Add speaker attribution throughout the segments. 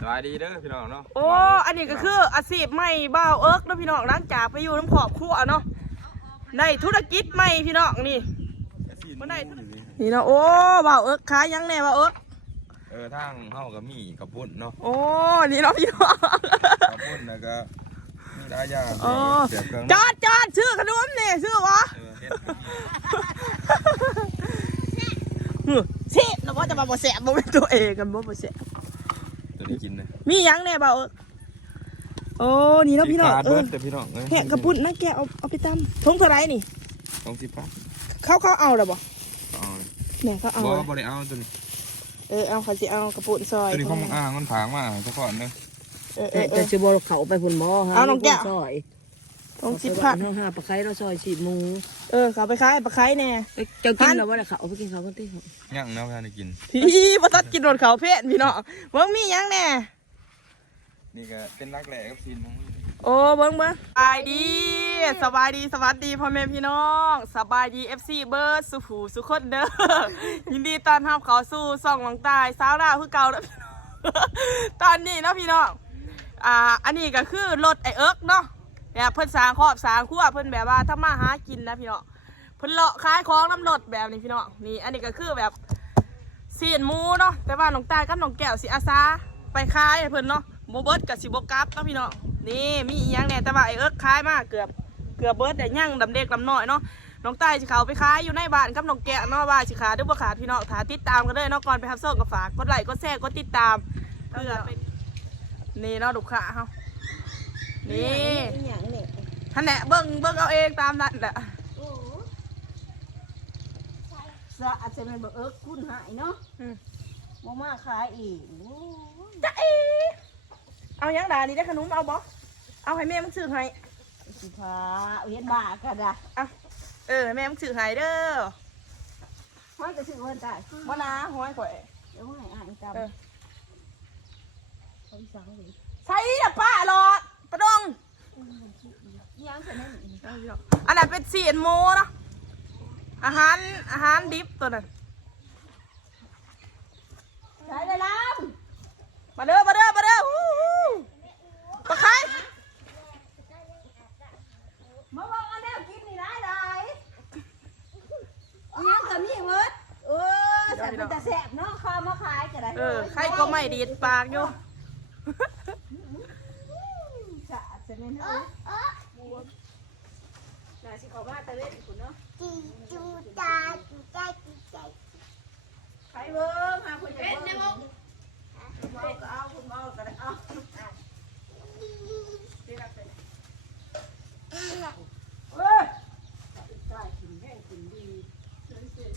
Speaker 1: สบายดีเด้อพี่น้องเนาะ
Speaker 2: โอ้ อันนี้ก็คืออาชีพใหม่บ่าวเอิร์กเนาะพี่น้องหลังจากไปอยู่น้ำขอบครัวเนาะในธุรกิจใหม่พี่น้องนี่บ่ได้นี่เนาะโอ้บ่าวเอิร์กขายยังแน่บ่าวเอิร์ก
Speaker 1: เออทางเฮากับมีกับพุ่นเนาะ
Speaker 2: โอ้นี่เนาะพี่น้อง
Speaker 1: กับพุ่นแล้วก็มีหลายอย่าง
Speaker 2: โอ้
Speaker 1: เสียบเครื่อง
Speaker 2: จอดจอดชื่อขนมนี่ชื่อวะ
Speaker 1: เออเฮ็ด
Speaker 2: เสียนะว่าจะมาบ่แสบบ่เป็นตัวเองกันบ่บ่แสบ
Speaker 1: ตัวนี้กินนะ
Speaker 2: มีหยังแน่บ่าวเอิร์กโอ้นี่เนาะพี่น้อง
Speaker 1: ขาด
Speaker 2: เอ
Speaker 1: เบิ
Speaker 2: อ
Speaker 1: ดแต่พี่น้องเอ้ย
Speaker 2: แหะกระปุ่นนะแกเอาเอาไปตำทงเท่าไหรนี่
Speaker 1: ต้องสิปัด
Speaker 2: เขาเขาเอาแล้วบ่
Speaker 1: เอาเลย
Speaker 2: แหน่เขาเอา
Speaker 1: บ่
Speaker 2: แล้ว
Speaker 1: บ่ได้เอาตัวนี้
Speaker 2: เออเอาเขาสิเอากระปุ่นซอย
Speaker 1: ตัวนี้ของอ่างมันผางมาซะก่อนเด้อ
Speaker 2: เออเอ
Speaker 3: แต่
Speaker 2: อเอ
Speaker 3: แต่
Speaker 2: อ
Speaker 3: สิบ่เขาไปพุ่นบ่ฮะ
Speaker 2: เอาน้องแก้ว
Speaker 3: ซอย
Speaker 2: ทงสิบพัน
Speaker 3: เฮาหาปลาไข่เราซอยสิบหมู
Speaker 2: เออเขาไปขายปลาไข่แน่
Speaker 3: เอ้ยเจ้ากินแล้วบ่ล่ะเขาเอาไปกินเขาวกันติ
Speaker 1: ยังเนาะพี่ได้กิน
Speaker 2: พี่บ่ตัดกินรถเขาเพศพี่น้องเบิ่งมีหยังแน่
Speaker 1: นี่ก็เป็นรักแหล่กับซีนของ
Speaker 2: โอ้เบิ่งเบิ่งสบายดีสบายดีสวัสดีพ่อแม่พี่น้องสบายดี FC เบิร์ดสุขูสุขคนเด้อยินดีต้อนรับเข้าสู่ซ่องหลังใตายสาวดาวคือเก่าแล้วพี่น้องตอนนี้เนาะพี่น้องอ่าอันนี้ก็คือรถไอเอิร์กเนาะ เนี่ยเพิ่นสร้างครอบสร้างครัวเพิ่นแบบว่าถ้ามาหากินนะพี่เน้องเพิ่นเลาะขายของน้ำรถแบบนี้พี่เน้องนี่อันนี้ก็คือแบบเสียนหมูเนาะแต่ว่าน้องตายกับน้องแก้วสิอาสาไปขายให้เพิ่นเนาะโมเบิร์ดกับสิบกลับเนาะพี่เน้องนี่มีอีหยังแหน่แต่ว่าไอเอิร์กขายมากเกือบเกือบเบิร์ดแต่ย่างดำเด็กดำน้อยเนาะน้องตายสิเขาไปขายอยู่ในบ้านกับน้องแก้วเนาะว่าสิขาดหรือบ่ขาดพี่น้องถาติดตามกันเลยเนาะก่อนไปทับโซ่กับฝากกดไลค์กดแชร์กดติดตามเพื่อเป็นนี่เนาะลูกค้าเฮา นี่
Speaker 3: อีหยังนี่
Speaker 2: ท่านแหละเบิ่งเบิ่งเอาเองตามนั้นแหละ
Speaker 3: สะอาจจะเป็นบ่เอิกคุณหายเนาะ
Speaker 2: อืม
Speaker 3: บ่มาขายอีกโอ้ย
Speaker 2: จะเอเอาหยังด่านี่ได้ขนมเอาบ่เอาให้แม่มึงซื้อให้
Speaker 3: สิพาเห็นบ้าก็ได้
Speaker 2: อะเออแม่มึงถือหายเด้อ
Speaker 3: มันก็สิเพิ่นได้
Speaker 2: มานาห้อยข่อย
Speaker 3: เดี๋ยวให้อ่านจำ
Speaker 2: เออ
Speaker 3: เขาอีสังเลย
Speaker 2: ใช่ละป้าหลอด ประดง
Speaker 3: อีหยังซั่นนี่
Speaker 2: อันนั้นเป็นเสียนโมเนาะอาหารอาหารดิบตัวนั้น
Speaker 3: ใช้ได้แล้ว
Speaker 2: มาเด้อมาเด้อมาเด้อฮู้ฮู้ปลาไข่
Speaker 3: มาบอกอันแนวกินนี่ได้ได้อีหยังก็มีหมดเออแซ่บเป็นตาแซ่บเนาะข้าวมาขายก็ได้
Speaker 2: เออไข่ก็ไม่ดีดปากอยู่
Speaker 3: สะอาดใช่ไหมเนาะน่าสิเขามาตะเวนคุณเนาะใครเบิ่งหาคนจะเบิ่งเมาก็เอาคุณเมาก็ได้เอาเฮ้ยใช่กินแห้งกินดี
Speaker 2: ลุงเซน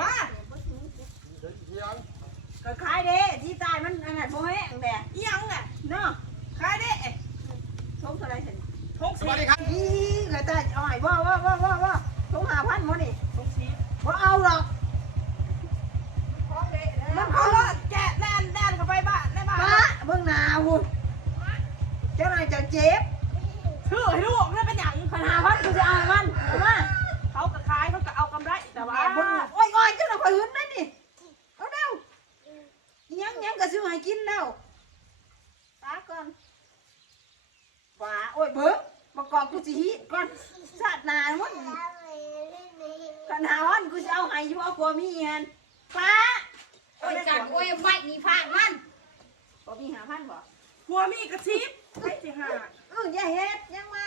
Speaker 2: มา
Speaker 3: ก็ขายเด้ที่ตายมันอันนั้นบ่แห้งแดด
Speaker 2: ยังอะ
Speaker 3: เนาะ ทงเท่าไรสิ
Speaker 2: ทงสี
Speaker 3: อีกระต่ายเอาให้บ่บ่บ่บ่บ่ทงหาพันบ่นี่
Speaker 2: ทงสี
Speaker 3: บ่เอาหรอก
Speaker 2: มันเขาลอดแกะแดนแดนเข้าไปบ้านในบ้าน
Speaker 3: ป้าเบิ่งหน้าหุ่นเจ้านายจะเจ็บ
Speaker 2: ถือให้ลูกนั่นเป็นหยัง
Speaker 3: ปัญหาพันกูจะเอาให้มันเอามา
Speaker 2: เขาก็ขายเขาก็เอากำไรแต่ว่า
Speaker 3: เบิ่งหน้าโอ้ยโอ้ยเจ้าหน้าข่อยหึนนั่นนี่เอาเร็วอิหยังอิหยังก็ซื้อให้กินแล้วตาก่อน ป้าโอ้ยเบิ่งประกอบกูสิฮีก่อนสาดหน้ามันปัญหาพันกูจะเอาให้อยู่เอาผัวมีอันป้า
Speaker 4: โอ้ยจัดโอ้ยไว้มีพากมัน
Speaker 3: ผัวมีหาพันบ่
Speaker 2: หัวมีกระชิบไปสิหา
Speaker 3: เอออย่าเฮ็ดยังมา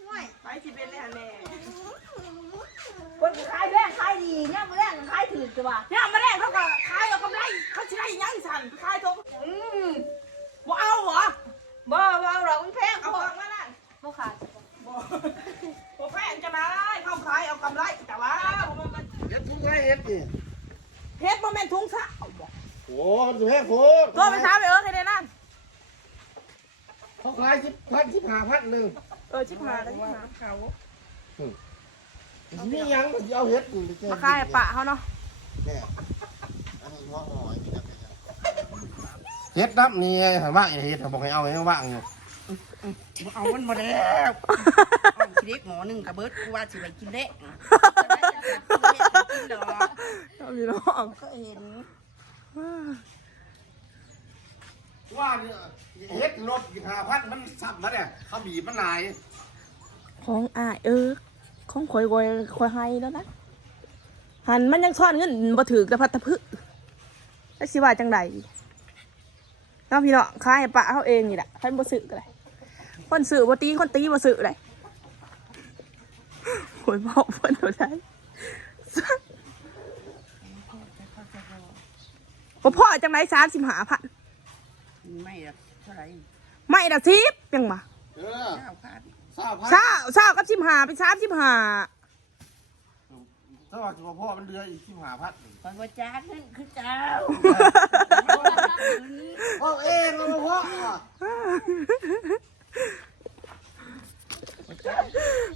Speaker 3: ห่วย
Speaker 2: ไปสิเป็นเลยฮะแม่
Speaker 3: คนขายแรงขายดีเนี่ยมาแรงขายถือจ้ะบ่
Speaker 2: เนี่ยมาแรกเขาก็ขายเอากำไรเขาใช้ยังสันขายทง
Speaker 3: อืม
Speaker 2: บ่เอาเหรอ
Speaker 3: บ่บ่เอาหรอกมันแพง
Speaker 2: เอา
Speaker 3: บ่
Speaker 2: ฟังมานั่น
Speaker 3: บ่ขาด
Speaker 2: บ่บ่แฟนจะมาเขาขายเอา กำไรแต่ว่าบ่มัน
Speaker 5: เฮ็ดทุกไงเฮ็ดนี่
Speaker 2: เฮ็ดบ่แม่นทุงซะเอาบ่
Speaker 5: โอ้มันสิแพงโพด
Speaker 2: ตัวไปถามไปเออให้ได้นั่น
Speaker 5: เขาขายสิบพันสิบห้าพันหนึ่ง
Speaker 2: เออชิบหายแล้วชิบหายเขา
Speaker 5: นี่ยังมันสิเอาเฮ็ดนี่ไปแก้
Speaker 2: มาขายให้ปะเขาเนาะ
Speaker 5: แน่อันนี้ว่าหอยนี่จักรยานเฮ็ดนับนี่ถามว่าอย่าเฮ็ดบอกให้เอาให้ว่างอยู่
Speaker 6: เอามันมาแล้ว เอาชีวิตหมอหนึ่งกับเบิร์ดกูว่าสิไปกินเด้กินดอก
Speaker 2: เอาพี่น้อง
Speaker 6: ก็เห็น
Speaker 5: ว่าเนี่ยเฮ็ดรถอีกห้าพันมันสับมาเนี่ยเขาบีบมันหลาย
Speaker 2: ของอ่ายเออ ของข่อยข่อยข่อยให้แล้วนะหันมันยังซ่อนเงินบ่ถือกระพัดตะพึแล้วสิว่าจังใดเน้องพี่เนาะขายให้ปะเขาเองนี่แหละใครบ่ซื้อก็ได้คนซื้อบ่ตีคนตีบ่ซื้อเลย โอยบอกเพิ่นตัวได้บ่พอจังได35,000
Speaker 6: ไม่ละเท่าไหร่
Speaker 2: ไม่ละทิปยังมา
Speaker 5: เออ
Speaker 6: เก้าพัน
Speaker 5: ทราบพัน
Speaker 2: เศร้าเศร้ากับ15เป็น35
Speaker 5: ถ้าว่าจะพ่อมันเดืออีกสิบห้าพัน
Speaker 6: ตอนว่าจ้าขึ้นคือเจ้า
Speaker 5: เอาเองเอาพ่อ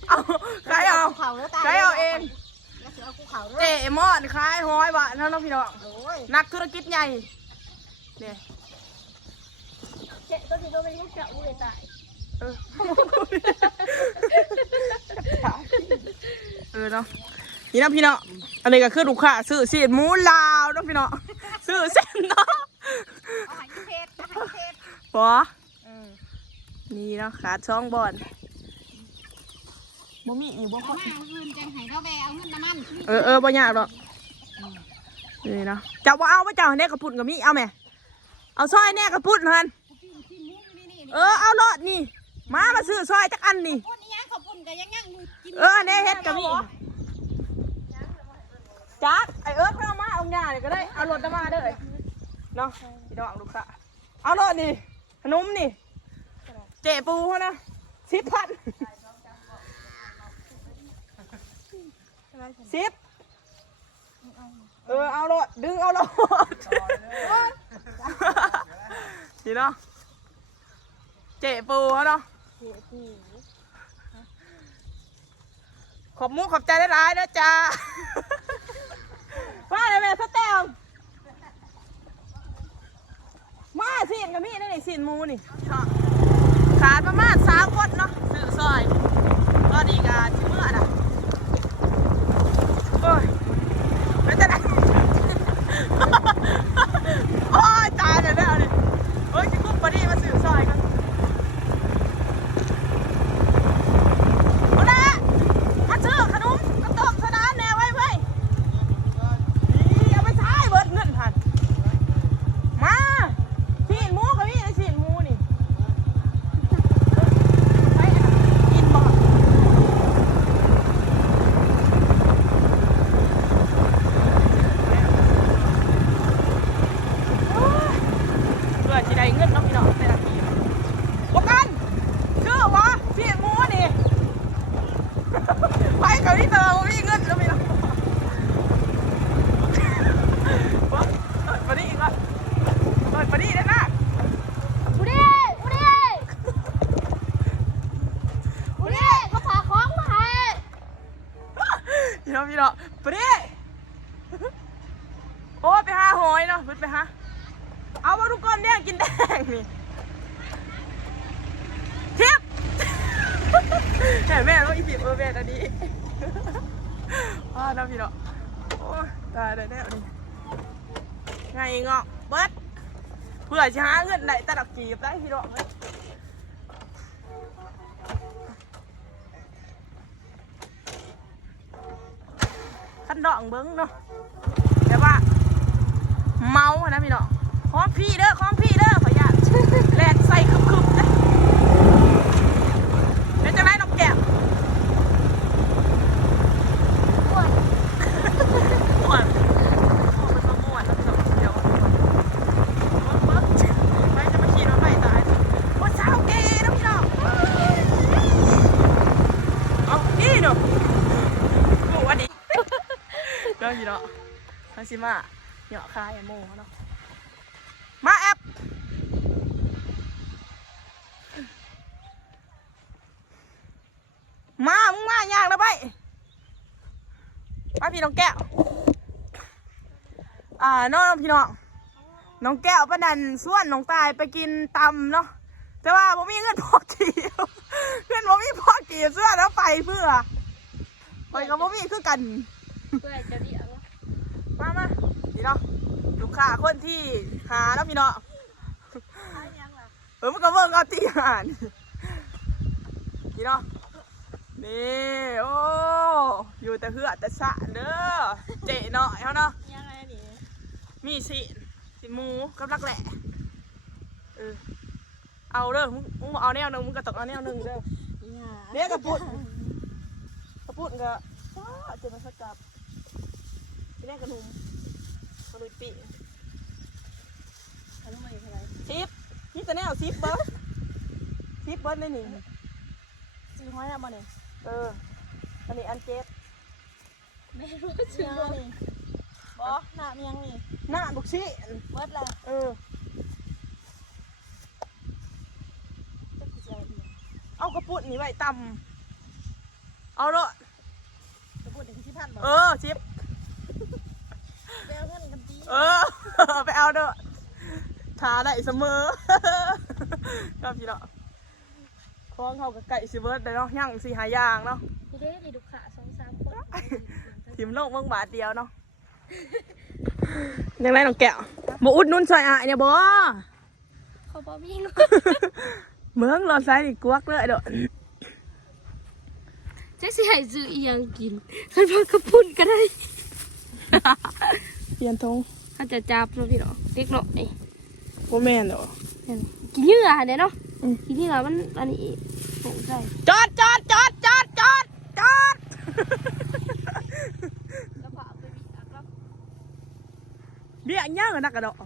Speaker 2: เอาใครเอา
Speaker 3: เขาแล้วตาย
Speaker 2: ใครเอาเอง
Speaker 3: แล้วสิเอากูเขาด้ว
Speaker 2: เจ
Speaker 3: ย
Speaker 2: มอนขายห้อยบาทเท่าน้องพี่น้อง
Speaker 3: โอ้ย
Speaker 2: นักธุรกิจใหญ่เนี่ย
Speaker 4: เจ๊ตัวที่ตัวเป็นลูกเจ้าเลยตาย
Speaker 2: เออเออเนาะนี่นะพี่น้องอันนี้ก็คือลูกค้าซื้อเสียหมูลาวเนาะพี่น้องซื้อเส้นเนาะ
Speaker 3: เอาใหายเพชรเอาใหายเพชร
Speaker 2: บอนี่เนาะขาดช่องบอล บ่มีอีกบ่พอ
Speaker 4: มาเอาเงินจังให้เราแบเอาเงินน้ำมัน
Speaker 2: เออเออบ่ยากหรอกนี่เนาะเจ้าบ่เอาบ่เจ้าแน่กระปุ่นกับมีเอาไหมเอาซอยแน่กระปุ่นเฮินเออเอารถนี่มามาซื้อซอยจักอันนี่
Speaker 4: ปุ่นนี่ยังขอบปุ่นกันยังยังอยู่กิน
Speaker 2: เออแน่เฮ็ดกับมีจักไอเอิร์ธเอามาเอาหญ้านี่ก็ได้เอารถมาเด้อเนาะพี่น้องลูกค้าเอารถนี่ขนมนี่เจ๊ปูเขานะสิบพัน สิบเออเอารถดึงเอารถนี่เนาะเจ๊ปูเขาเนาะขอบมุกขอบใจได้ร้ายๆนะจ๊ะว่าเลยแม่สแตมมาสินกับพี่นี่นี่สินหมูนี่ขาดประมาณสามคนเนาะซื้อซอย ก็ดีกาชิเมื่อนะ โอ้ยไม่จะได้ โอ้ยตายเลยแล้วนี่เฮ้ยชิคุปปะนี่มาซื้อซอยกันเอาละมาซื้อขนมกระต้มสนานแน่ไว้ไว้นี่เอาไปใช้เบิดเงินทันมาฉีนหมูกับพี่นะฉีนหมูนี่ ไปอะกินบ่โอ้ยเพื่อสิได้เงินเนาะพี่น้องแต่ละทีบ่กันชื่อบ่พี่หมูนี่ ไปกับพี่เตอบ่มีเงินแล้วพี่น้องบ่เปิดปานี่ก่อนเปิดปานี่ได้นะ
Speaker 4: อุดิอุดิอุดิเขาพาของมาให้
Speaker 2: พี่ น้องพี่น้องไปดิโอ้ไปหาหอยเนาะพุชไปหาเอามาทุกคนเนี่ยกินแดงนี่เทียบเห็นแม่ต้องอีสิบเออแม่อันนี้ว้าน้องพี่น้องโอ้ตายได้แล้วนี่ไงเงาะเบิดเพื่อจะหาเงินได้ตะดักจีบได้พี่น้องเอ้ยขั้ ดองเบิ้งเนาะแต่ว่า เมาอะนะพี่น้องของพี่เด้อของพี่เด้อขออนุญาตแลนใส่คึบๆนะเป็นจังไรน้องแก้วม่วนม่วนโอ้เป็นม่วนแล้วพี่น้องเดี๋ยวเบิ้งเบิ้งไปจะมาขี่รถไฟตายโอ้ยสาวเกย์นะพี่น้องเอานี่เนาะ หมูอันนี้ เด้อพี่เนาะ มาซิมาเหยาะคายโมเขาเนาะมาแอปมามึงมาย่างแล้วไปไปพี่น้องแก้วอ่าน้องพี่น้องน้องแก้วประดันส่วนน้องตายไปกินตำเนาะแต่ว่าผมมีเงินพอกีบเงินผมมีพอกีบเสื้อแล้วไปเพื่อไปกับบ่มีคือกัน
Speaker 4: เพื่อจะ
Speaker 2: มามาพี่เนาะลูกค้าคนที่หาเนาะพี่เนาะอมันก็เบิ่งเอาตีหานนี่เนาะนี่โอ้อยู่แต่เหือแต่สะเด้อเจ๊เนาะเขาเนาะ
Speaker 4: ยังไงนี่
Speaker 2: มีสิสิหมูกับรักแหล่เออเอาเด้อมึงมึงบ่เอาแนวหนึงมึงก็ต้องเอาแนวหนึงเด้อ
Speaker 4: อย่า
Speaker 2: เดี๋ยวกระปุนกระปุนก็ฟ้าเจะมาสกับ ที่แรกกระนุมกระนุยปี
Speaker 4: อันนี้มันอะไร
Speaker 2: ซิปนี่จะแนวซิปเบิร์ดซิปเบิร์ดเลยนี่
Speaker 4: ซื้อห้อยแล้วมาเนี่ย
Speaker 2: เอออันนี้อันเจ็บ
Speaker 4: ไม่รู้ซื้อบ่นี่บ่หน้ามันยังนี่
Speaker 2: หน้าบุกชี้
Speaker 4: เบิดละ
Speaker 2: เออ
Speaker 4: จะกูจะอีก
Speaker 2: เอากระปุนนี่ไว้ตำเอาเนาะ
Speaker 4: จะพูดถึงที่พันบ่
Speaker 2: เออซิป
Speaker 4: ไปเอาเงินกันดี
Speaker 2: เออไปเอาเด้อทาได้เสมอครับพี่เนาะคล้องเขากับไก่ซิเบิร์ดได้เนาะย่างสี่หายางเนาะ
Speaker 4: พี่เด้ดีดูขาสองสามคน
Speaker 2: ทิมโลกเมืองบาทเดียวเนาะยังไงน้องแก้วบ่อุดหนุ่นซอยอะเนี่ยบ่
Speaker 4: เขาบ่มีเงิน
Speaker 2: เมืองรอซ้ายนี่กวักเลยเด้อ
Speaker 4: จะสิให้ซื้ออีหยังกินคันพากระปุ่นก็ได้
Speaker 2: เปลี่ยนทง
Speaker 4: เขาจะจับเนาะพี่เนาะเด็กเนาะนี่
Speaker 2: บ่แม่นเด้อ
Speaker 4: กินเหยื่อเด้เนาะ
Speaker 2: อืม
Speaker 4: กินเหยื่อมันอันนี้สงสัย
Speaker 2: จอดจอดจอดจอดจอดจอด
Speaker 4: แล้วก็เอาไปวิอักแล้ว
Speaker 2: เบี้ยย่างอะนักกระดอก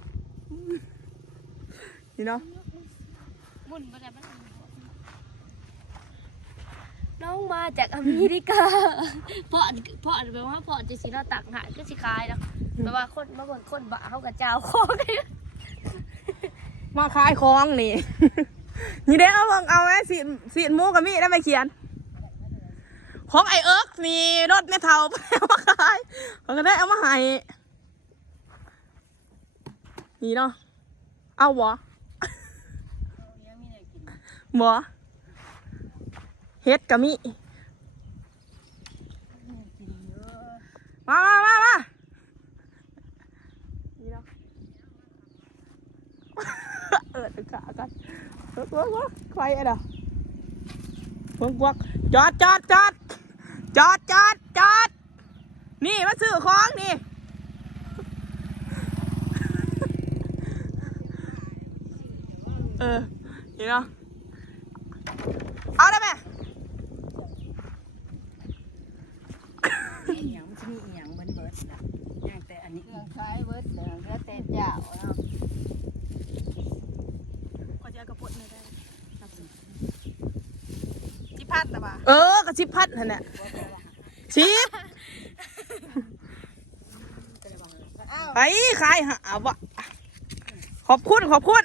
Speaker 2: นี่เนาะ
Speaker 4: บุญบ่ได้มันน้องมาจากอเมริกาเพราะเพราะแปลว่าเพราะจะสิเราตักหาก็สิขายเนาะ แปลว่าคนบาคนคนบ้าเขากับเจ้าของ
Speaker 2: มาขายของนี่ นี่เด้เอาเบิ่งเอาไว้สีสีมูกับมีได้ไหมเขียน ของไอเอิร์กนี่รถไม่เท่าไปเอามาขายเขาก็ได้เอามาให้นี่เนาะเอาบ่บ่เฮ็ดกะมิ มามามามานี่เนาะ เออตกขากันเออวักวักใครอะเด้อวักวักจอดจอดจอดจอดจอดจอดนี่มาซื้อของนี่เออนี่เนาะเอาได้ไหม
Speaker 6: อีหยังมันสิมีอีหยังเบิดเบิดนะย่างแต่อันนี้
Speaker 3: เครื่องใช้เบิดเหลืองเหลือแต่เจ้าเนาะ
Speaker 2: ขอจะกระปุกหน่อยได้ชิพัดนะบ่า เออกระชิบพัดนั่นแหละชิปไปขายหาวะขอบคุณขอบคุณ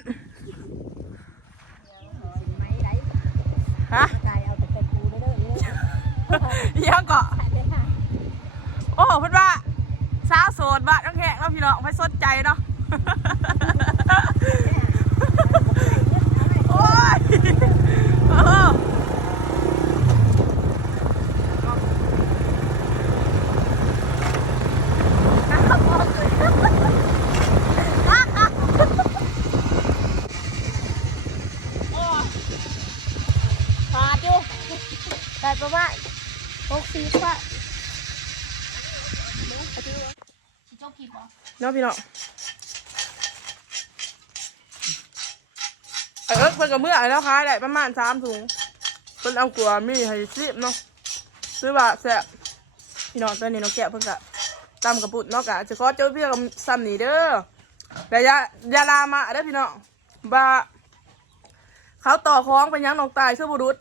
Speaker 2: ฮะ
Speaker 3: ยั
Speaker 2: งเกาะโอ้พิ่นว่าสาวโสดบ้านน้องแขกเราพี่น้องไม่สนใจเนาะ โอ้ยเออขาดอยู่
Speaker 4: ได้ประมาณหกสิบว่าสิจบกี่บ่
Speaker 2: เนาะพี่น้องไอเอิ๊กเพิ่นกับเมื่อไอ้แล้วขายได้ประมาณสามถุงเพิ่นเอากลัวมีให้ซีบเนาะซื้อว่าแซ่บพี่น้องตอนนี้น้องแกะเพิ่นกะตำกระปุกเนาะกะจะขอเจ้าเพี่กับซ้ำนี่เด้อแต่อยายาลามาเด้อพี่น้องว่าเขาต่อคล้องเป็นยังน้องตายคือบุรุษ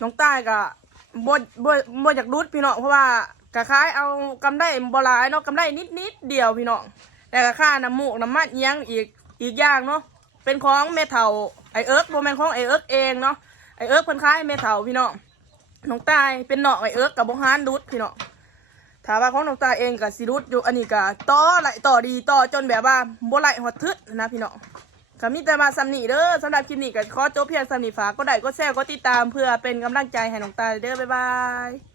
Speaker 2: น้องตายกะบ่บ่บ่อยากรุดพี่น้องเพราะว่า กะคล้ายเอากำได้บ่หลายเนาะกำได้นิดนิดเดียวพี่น้องแต่กะค่าน้ำมูกน้ำมันเอียงอีกอีกอย่างเนาะเป็นของแม่เฒ่าไอเอิร์กบ่แมนของไอเอิร์กเองเนาะไอเอิร์กเพิ่นคล้ายแม่เฒ่าพี่น้องน้องตายเป็นเนาะไอเอิร์กกับบ่ฮานรุดพี่น้องถ้าว่าของน้องตายเองกับสิรุดอยู่อันนี้ก็ต่อไหลต่อดีต่อจนแบบว่าบ่ไหลหดทึดนะพี่น้องก็มีแต่มาซ้ำนีเด้อสำหรับคลิปนี้ก็ขอจบเพียงซ้ำนีฝากก็ได้ก็แชร์ก็ติดตามเพื่อเป็นกำลังใจให้น้องตายเด้อบ๊ายบาย